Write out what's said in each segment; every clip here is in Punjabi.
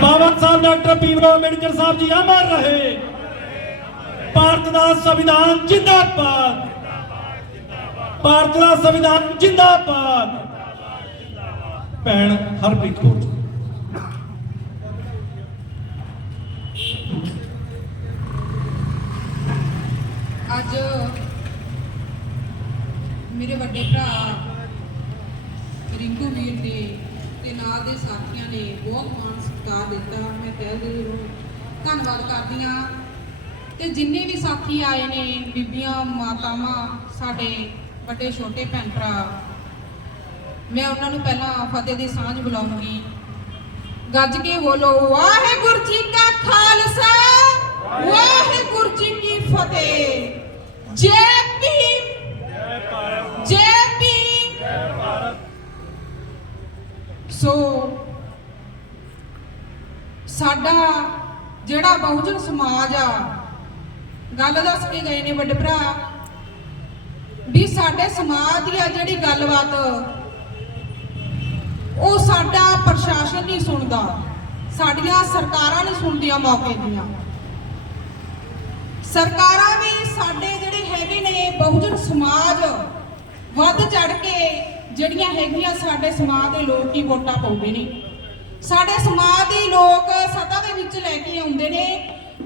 ਡਾਕਟਰ ਭੀਮਰਾਓ ਅੰਬੇਡਕਰ ਸਾਹਿਬ ਜੀ ਅਮਰ ਰਹੇ। ਭਾਰਤ ਦਾ ਸੰਵਿਧਾਨ ਜਿੰਦਾਬਾਦ। ਭਾਰਤ ਦਾ ਸੰਵਿਧਾਨ ਜਿੰਦਾਬਾਦ। ਭੈਣ ਹਰਪ੍ਰੀਤ ਕੌਰ ਅੱਜ ਮੇਰੇ ਵੱਡੇ ਭਰਾ ਰਿੰਕੂ ਵੀਰ ਨੇ ਤੇ ਨਾਲ ਦੇ ਸਾਥੀਆਂ ਨੇ ਬਹੁਤ ਮਾਣ ਸਤਿਕਾਰ ਦਿੱਤਾ। ਮੈਂ ਕਹਿ ਦਿਲੋਂ ਧੰਨਵਾਦ ਕਰਦੀ ਹਾਂ। ਤੇ ਜਿੰਨੇ ਵੀ ਸਾਥੀ ਆਏ ਨੇ, ਬੀਬੀਆਂ, ਮਾਤਾਵਾਂ, ਸਾਡੇ ਵੱਡੇ ਛੋਟੇ ਭੈਣ ਭਰਾ, ਮੈਂ ਉਹਨਾਂ ਨੂੰ ਪਹਿਲਾਂ ਫਤਿਹ ਦੀ ਸਾਂਝ ਬੁਲਾਉਂਗੀ। ਗੱਜ ਕੇ ਬੋਲੋ, ਵਾਹਿਗੁਰੂ ਜੀ ਕਾ ਖਾਲਸਾ, ਵਾਹਿਗੁਰੂ ਜੀ ਕੀ ਫਤਿਹ। ਜੈ ਸੋ ਸਾਡਾ ਜਿਹੜਾ ਬਹੁਜਨ ਸਮਾਜ ਆ, ਗੱਲ ਦੱਸ ਕੇ ਗਏ ਨੇ ਵੱਡੇ ਭਰਾ, ਵੀ ਸਾਡੇ ਸਮਾਜ ਦੀ ਆ ਜਿਹੜੀ ਗੱਲਬਾਤ, ਉਹ ਸਾਡਾ ਪ੍ਰਸ਼ਾਸਨ ਨਹੀਂ ਸੁਣਦਾ, ਸਾਡੀਆਂ ਸਰਕਾਰਾਂ ਨਹੀਂ ਸੁਣਦੀਆਂ ਮੌਕੇ ਦੀਆਂ। ਸਰਕਾਰਾਂ ਵੀ ਸਾਡੇ ਜਿਹੜੇ ਹੈਗੇ ਨੇ ਬਹੁਜਨ ਸਮਾਜ ਵੱਧ ਚੜ ਕੇ ਜਿਹੜੀਆਂ ਹੈਗੀਆਂ ਸਾਡੇ ਸਮਾਜ ਦੇ ਲੋਕ ਹੀ ਵੋਟਾਂ ਪਾਉਂਦੇ ਨੇ। ਸਾਡੇ ਸਮਾਜ ਦੇ ਲੋਕ ਸੱਤਾ ਦੇ ਵਿੱਚ ਲੈ ਕੇ ਆਉਂਦੇ ਨੇ,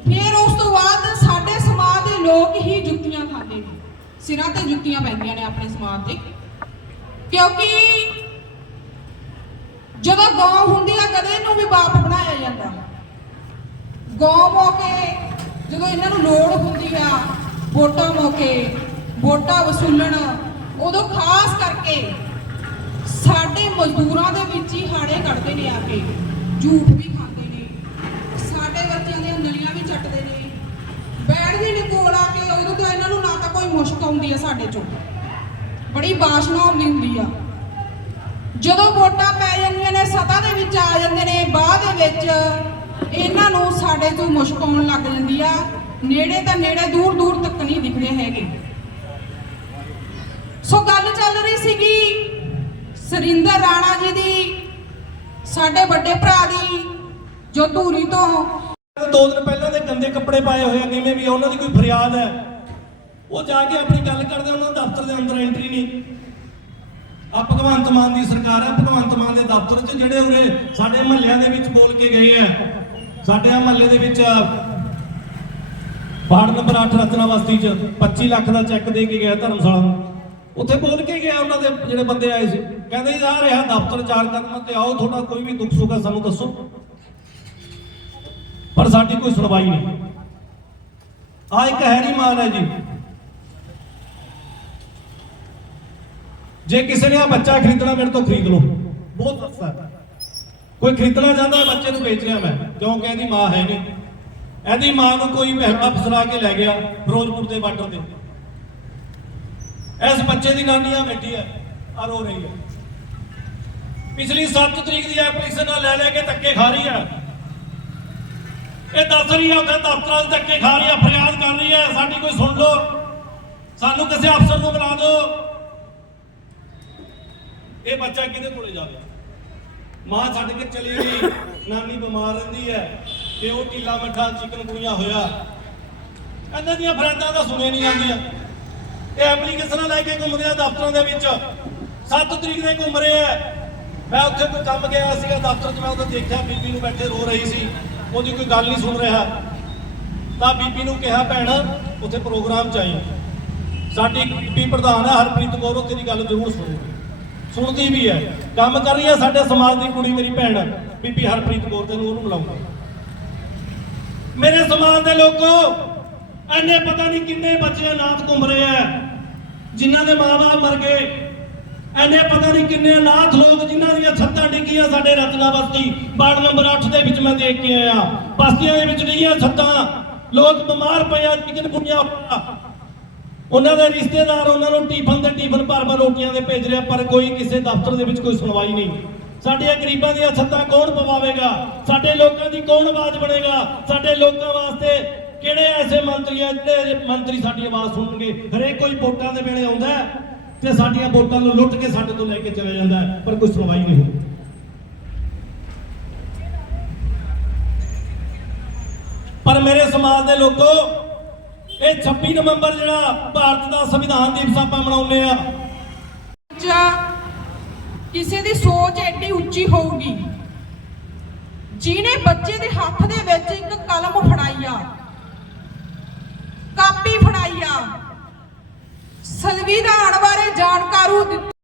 ਫਿਰ ਉਸ ਤੋਂ ਬਾਅਦ ਸਾਡੇ ਸਮਾਜ ਦੇ ਲੋਕ ਹੀ ਜੁੱਤੀਆਂ ਖਾਂਦੇ ਨੇ। ਸਿਰਾਂ ਤੇ ਜੁੱਤੀਆਂ ਪੈਂਦੀਆਂ ਨੇ ਆਪਣੇ ਸਮਾਜ ਤੇ। ਕਿਉਂਕਿ ਜਦੋਂ ਗਾਂ ਹੁੰਦੀ ਆ, ਕਦੇ ਇਹਨੂੰ ਵੀ ਬਾਪ ਬਣਾਇਆ ਜਾਂਦਾ। ਗਾਂ ਮੌਕੇ ਜਦੋਂ ਇਹਨਾਂ ਨੂੰ ਲੋੜ ਹੁੰਦੀ ਆ, ਵੋਟਾਂ ਮੌਕੇ, ਵੋਟਾਂ ਵਸੂਲਣ, ਉਦੋਂ ਖਾਸ ਸਾਡੇ ਮਜ਼ਦੂਰਾਂ ਦੇ ਵਿੱਚ ਹੀ ਹਾੜੇ ਕੱਢਦੇ ਨੇ ਆ ਕੇ ਝੂਠ ਵੀ ਖਾਂਦੇ ਨੇ, ਸਾਡੇ ਬੱਚਿਆਂ ਦੀਆਂ ਨਲੀਆਂ ਵੀ ਚੱਟਦੇ ਨੇ ਬੈਠਦੇ ਨੇ ਕੋਲ ਆ ਕੇ ਉਦੋਂ ਤਾਂ ਇਹਨਾਂ ਨੂੰ ਨਾ ਤਾਂ ਕੋਈ ਮੁਸ਼ਕ ਆਉਂਦੀ ਆ ਸਾਡੇ ਚੋਂ, ਬੜੀ ਬਾਸ਼ਨਾ ਆਉਂਦੀ ਹੁੰਦੀ ਆ। ਜਦੋਂ ਵੋਟਾਂ ਪੈ ਜਾਂਦੀਆਂ ਨੇ, ਸਤਾ ਦੇ ਵਿੱਚ ਆ ਜਾਂਦੇ ਨੇ, ਬਾਅਦ ਦੇ ਵਿੱਚ ਇਹਨਾਂ ਨੂੰ ਸਾਡੇ ਤੋਂ ਮੁਸ਼ਕ ਆਉਣ ਲੱਗ ਜਾਂਦੀ ਆ, ਨੇੜੇ ਤਾਂ ਨੇੜੇ ਦੂਰ ਦੂਰ ਤੱਕ ਨਹੀਂ ਦਿਖਦੇ ਹੈਗੇ। ਸੋ ਗੱਲ ਚੱਲ ਰਹੀ ਸੀਗੀ ਸਰਿੰਦਰ ਰਾਣਾ ਜੀ ਦੀ, ਸਾਡੇ ਵੱਡੇ ਭਰਾ ਦੀ, ਜੋ ਧੂਰੀ ਤੋਂ ਦੋ ਦਿਨ ਪਹਿਲਾਂ ਦੇ ਗੰਦੇ ਕੱਪੜੇ ਪਾਏ ਹੋਏ ਆ, ਕਿਵੇਂ ਵੀ ਉਹਨਾਂ ਦੀ ਕੋਈ ਫਰਿਆਦ ਹੈ? ਉਹ ਜਾ ਕੇ ਆਪਣੀ ਗੱਲ ਕਰਦੇ, ਉਹਨਾਂ ਦਫ਼ਤਰ ਦੇ ਅੰਦਰ ਐਂਟਰੀ ਨਹੀਂ। ਆ ਭਗਵੰਤ ਮਾਨ ਦੀ ਸਰਕਾਰ ਹੈ, ਭਗਵੰਤ ਮਾਨ ਦੇ ਦਫ਼ਤਰ 'ਚ ਜਿਹੜੇ ਉਰੇ ਸਾਡੇ ਮਹੱਲਿਆਂ ਦੇ ਵਿੱਚ ਬੋਲ ਕੇ ਗਏ ਆ। ਸਾਡੇ ਆ ਮਹੱਲੇ ਦੇ ਵਿੱਚ ਵਾਰਡ ਨੰਬਰ 8 ਰਤਨਾਵਸਤੀ 'ਚ 25 ਲੱਖ ਦਾ ਚੈੱਕ ਦੇ ਕੇ ਗਿਆ ਧਰਮਸ਼ਾਲਾ ਨੂੰ। ਉੱਥੇ ਬੋਲ ਕੇ ਗਿਆ ਉਹਨਾਂ ਦੇ ਜਿਹੜੇ ਬੰਦੇ ਆਏ ਸੀ। ਕਹਿੰਦੇ ਜੀ ਆ ਰਿਹਾ ਦਫ਼ਤਰ, ਚਾਰ ਕਦਮਾਂ ਤੇ ਆਓ ਤੁਹਾਡਾ ਕੋਈ ਵੀ ਦੁੱਖ ਸੁੱਖ ਹੈ, ਸਾਨੂੰ ਦੱਸੋ। ਪਰ ਸਾਡੀ ਕੋਈ ਸੁਣਵਾਈ ਨਹੀਂ। ਆ ਇੱਕ ਹੈਰੀ ਮਾਨ ਹੈ ਜੀ। ਜੇ ਕਿਸੇ ਨੇ ਆ ਬੱਚਾ ਖਰੀਦਣਾ, ਮੇਰੇ ਤੋਂ ਖਰੀਦ ਲਓ। ਬਹੁਤ ਸਸਤਾ ਕੋਈ ਖਰੀਦਣਾ ਚਾਹੁੰਦਾ ਬੱਚੇ ਨੂੰ ਵੇਚ ਰਿਹਾ ਮੈਂ। ਕਿਉਂਕਿ ਇਹਦੀ ਮਾਂ ਹੈ ਨਹੀਂ। ਇਹਦੀ ਮਾਂ ਨੂੰ ਕੋਈ ਮਹਿਲਾ ਫਸਲਾ ਕੇ ਲੈ ਗਿਆ, ਫਿਰੋਜ਼ਪੁਰ ਦੇ ਬਾਰਡਰ ਤੇ। ਇਸ ਬੱਚੇ ਦੀ ਨਾਨੀ ਆ, ਬੈਠੀ ਹੈ ਆ ਰੋ ਰਹੀ ਹੈ ਪਿਛਲੀ 7 ਤਰੀਕ ਦੀ ਐਪਲੀਕੇਸ਼ਨ ਨਾਲ ਲੈ ਲੈ ਕੇ ਧੱਕੇ ਖਾ ਰਹੀ ਹੈ ਇਹ ਦੱਸ ਰਹੀ ਹੈ ਉੱਥੇ ਦਫ਼ਤਰਾਂ 'ਚ ਧੱਕੇ ਖਾ ਰਹੀ ਹੈ ਫਰਿਆਦ ਕਰ ਰਹੀ ਹੈ ਸਾਡੀ ਕੋਈ ਸੁਣ ਲਓ। ਸਾਨੂੰ ਕਿਸੇ ਅਫਸਰ ਨੂੰ ਬੁਲਾ ਦਿਓ। ਇਹ ਬੱਚਾ ਕਿਹਦੇ ਕੋਲੇ ਜਾਵੇ ਮਾਂ ਛੱਡ ਕੇ ਚਲੀ ਗਈ, ਨਾਨੀ ਬਿਮਾਰ ਰਹਿੰਦੀ ਹੈ ਤੇ ਉਹ ਢੀਲਾ ਮੱਠਾ ਚਿਕਨ ਗੁਣੀਆਂ ਹੋਇਆ। ਇਹਨਾਂ ਦੀਆਂ ਫਰਿਆਦਾਂ ਤਾਂ ਸੁਣੇ ਨਹੀਂ ਜਾਂਦੀਆਂ। ਇਹ ਐਪਲੀਕੇਸ਼ਨਾਂ ਲੈ ਕੇ ਘੁੰਮਦੇ ਆ ਦਫ਼ਤਰਾਂ ਦੇ ਵਿੱਚ? 7 ਤਰੀਕ ਦੇ ਘੁੰਮ ਰਹੇ ਆ। ਮੈਂ ਉੱਥੇ ਕੋਈ ਕੰਮ ਗਿਆ ਸੀਗਾ ਦਫ਼ਤਰ 'ਚ, ਮੈਂ ਉਦੋਂ ਦੇਖਿਆ, ਬੀਬੀ ਨੂੰ ਬੈਠੇ ਰੋ ਰਹੀ ਸੀ। ਉਹਦੀ ਕੋਈ ਗੱਲ ਨਹੀਂ ਸੁਣ ਰਿਹਾ। ਤਾਂ ਬੀਬੀ ਨੂੰ ਕਿਹਾ, ਭੈਣ, ਉੱਥੇ ਪ੍ਰੋਗਰਾਮ 'ਚ ਆਈ। ਸਾਡੀ ਬੀਬੀ ਪ੍ਰਧਾਨ ਹੈ ਹਰਪ੍ਰੀਤ ਕੌਰ ਉਹ ਤੇਰੀ ਗੱਲ ਜ਼ਰੂਰ ਸੁਣੂਗੀ ਸੁਣਦੀ ਵੀ ਹੈ। ਕੰਮ ਕਰ ਰਹੀ ਹੈ ਸਾਡੇ ਸਮਾਜ ਦੀ ਕੁੜੀ ਮੇਰੀ ਭੈਣ, ਬੀਬੀ ਹਰਪ੍ਰੀਤ ਕੌਰ ਤੈਨੂੰ ਉਹਨੂੰ ਬੁਲਾਉਂਗਾ ਮੇਰੇ ਸਮਾਜ ਦੇ ਲੋਕੋ ਐਨੇ ਪਤਾ ਨਹੀਂ ਕਿੰਨੇ ਬੱਚੇ ਅਨਾਥ ਘੁੰਮ ਰਹੇ ਆ। ਜਿਨ੍ਹਾਂ ਦੇ ਮਾਪੇ ਮਰ ਗਏ ਐਨੇ ਪਤਾ ਨਹੀਂ ਕਿੰਨੇ ਅਨਾਥ ਲੋਕ ਜਿਨ੍ਹਾਂ ਦੀਆਂ ਛੱਤਾਂ ਡਿੱਗੀਆਂ ਸਾਡੇ ਰਤਨਾ ਬਸਤੀ ਵਾਰਡ ਨੰਬਰ 8 ਦੇ ਵਿੱਚ ਮੈਂ ਦੇਖ ਕੇ ਆਇਆ। ਬਸਤੀਆਂ ਦੇ ਵਿੱਚ ਡਿੱਗੀਆਂ ਛੱਤਾਂ। ਲੋਕ ਬਿਮਾਰ ਪਏ ਆ ਚਿਕਨ ਗੁੰਨਿਆ ਉਹਨਾਂ ਦੇ ਰਿਸ਼ਤੇਦਾਰ ਉਹਨਾਂ ਨੂੰ ਟਿਫਨ ਤੇ ਟਿਫਨ ਭਰ ਭਰ ਰੋਟੀਆਂ ਦੇ ਭੇਜ ਰਿਹਾ, ਪਰ ਕੋਈ ਕਿਸੇ ਦਫ਼ਤਰ ਦੇ ਵਿੱਚ ਕੋਈ ਸੁਣਵਾਈ ਨਹੀਂ। ਸਾਡੇ ਗਰੀਬਾਂ ਦੀਆਂ ਛੱਤਾਂ ਕੌਣ ਪਵਾਵੇਗਾ? ਸਾਡੇ ਲੋਕਾਂ ਦੀ ਕੌਣ ਆਵਾਜ਼ ਬਣੇਗਾ? ਸਾਡੇ ਲੋਕਾਂ ਵਾਸਤੇ ਕਿਹੜੇ ਐਸੇ ਮੰਤਰੀ ਆ ਜਿਹੜੇ ਮੰਤਰੀ ਸਾਡੀ ਆਵਾਜ਼ ਸੁਣਨਗੇ? ਹਰੇਕ ਕੋਈ ਵੋਟਾਂ ਦੇ ਵੇਲੇ ਆਉਂਦਾ ਤੇ ਸਾਡੀਆਂ ਵੋਟਾਂ ਨੂੰ ਲੁੱਟ ਕੇ ਸਾਡੇ ਤੋਂ ਲੈ ਕੇ ਚਲੇ ਜਾਂਦਾ ਪਰ ਕੋਈ ਸੁਣਵਾਈ ਨਹੀਂ ਹੁੰਦੀ। ਪਰ ਮੇਰੇ ਸਮਾਜ ਦੇ ਲੋਕੋ, ਇਹ 26 ਨਵੰਬਰ ਜਿਹੜਾ ਭਾਰਤ ਦਾ ਸੰਵਿਧਾਨ ਦਿਵਸ ਆਪਾਂ ਮਨਾਉਂਦੇ ਆ ਕਿਸੇ ਦੀ ਸੋਚ ਐਡੀ ਉੱਚੀ ਹੋਊਗੀ, ਜਿਹਨੇ ਬੱਚੇ ਦੇ ਹੱਥ ਦੇ ਵਿੱਚ ਇੱਕ ਕਲਮ ਫੜਾਈ ਆ ਕਾਪੀ ਆ ਸੰਵਿਧਾਨ ਬਾਰੇ ਜਾਣਕਾਰੂ ਦਿੱਤੀ।